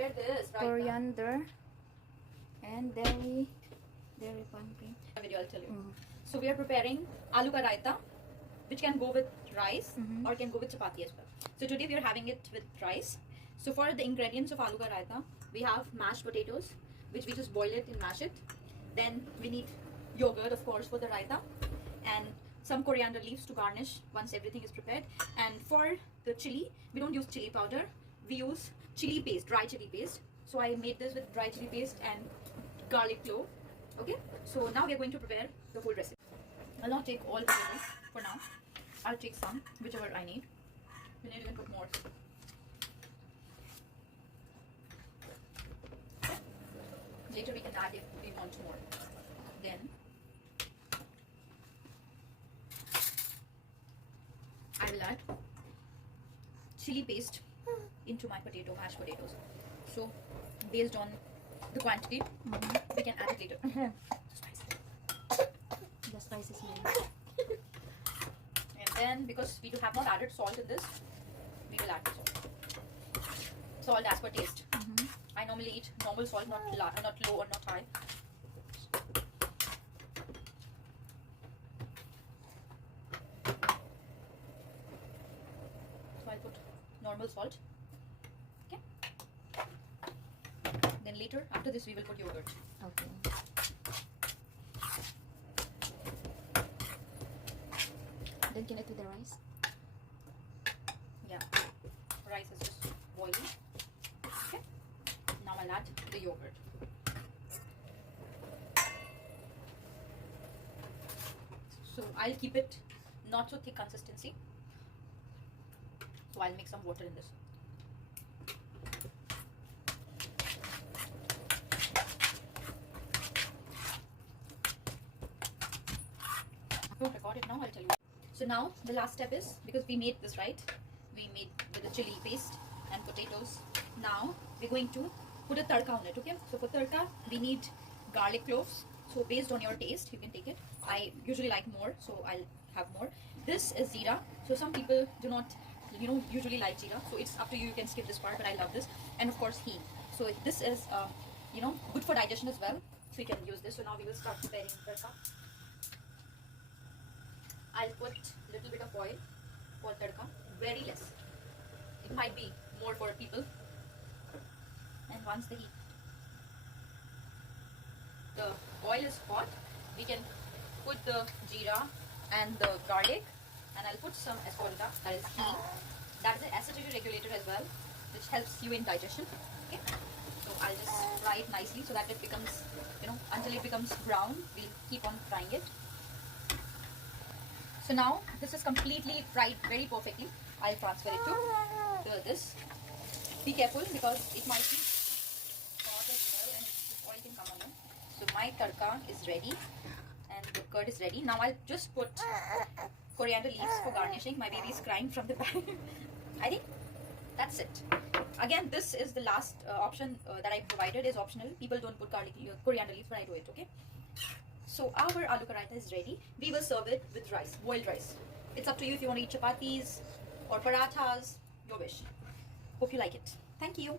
prepare this right coriander, and dairy pumpkin. now. Video, I'll tell you. So we are preparing aloo ka raita, which can go with rice or can go with chapati as well. So today we are having it with rice. So for the ingredients of aloo ka raita, we have mashed potatoes, which we just boil it and mash it. Then we need yogurt, of course, for the raita, and some coriander leaves to garnish once everything is prepared. And for the chili, we don't use chili powder. We use chili paste, dry chili paste. So I made this with dry chili paste and garlic clove. Okay, so now we are going to prepare the whole recipe. I'll not take all potatoes for now. I'll take some, whichever I need. We need to put more. Later we can add if we want more. Then I will add chili paste into my mashed potatoes. So based on the quantity, we can add it later. The spice is made. And then because we have not added salt in this, we will add salt. Salt as per taste. I normally eat normal salt, not low or not high. So I'll put normal salt. Okay. Then later, after this, we will put yogurt. Okay. Then can I do the rice? Yeah. Rice is just boiling. Okay. Now I'll add the yogurt. So I'll keep it not so thick consistency. So I'll make some water in this. Don't record it now, I'll tell you. So now the last step is, because we made this right, we made with the chili paste and potatoes. Now we're going to put a tadka on it. Okay, so for tadka we need garlic cloves. So based on your taste, you can take it. I usually like more, so I'll have more. This is jeera. So some people do not, usually like jeera. So it's up to you. You can skip this part, but I love this. And of course, heen. So this is, good for digestion as well. So you can use this. So now we will start preparing tadka. I'll put a little bit of oil for tadka. Very less. It might be more for people. And once the oil is hot, we can put the jeera and the garlic, and I'll put some ascorda, that is heen. That is an acidity regulator as well, which helps you in digestion. Okay, so I'll just fry it nicely so that it becomes, until it becomes brown. We'll keep on frying it. So now this is completely fried very perfectly. I'll transfer it to this. Be careful because it might be hot as well and the oil can come on it. So my tadka is ready and the curd is ready. Now I'll just put coriander leaves for garnishing. My baby is crying from the back. I think that's it. Again, this is the last option that I provided is optional. People don't put coriander leaves, but I do it. Okay. So our aloo ka raita is ready. We will serve it with rice, boiled rice. It's up to you if you want to eat chapatis or parathas, your wish. Hope you like it. Thank you.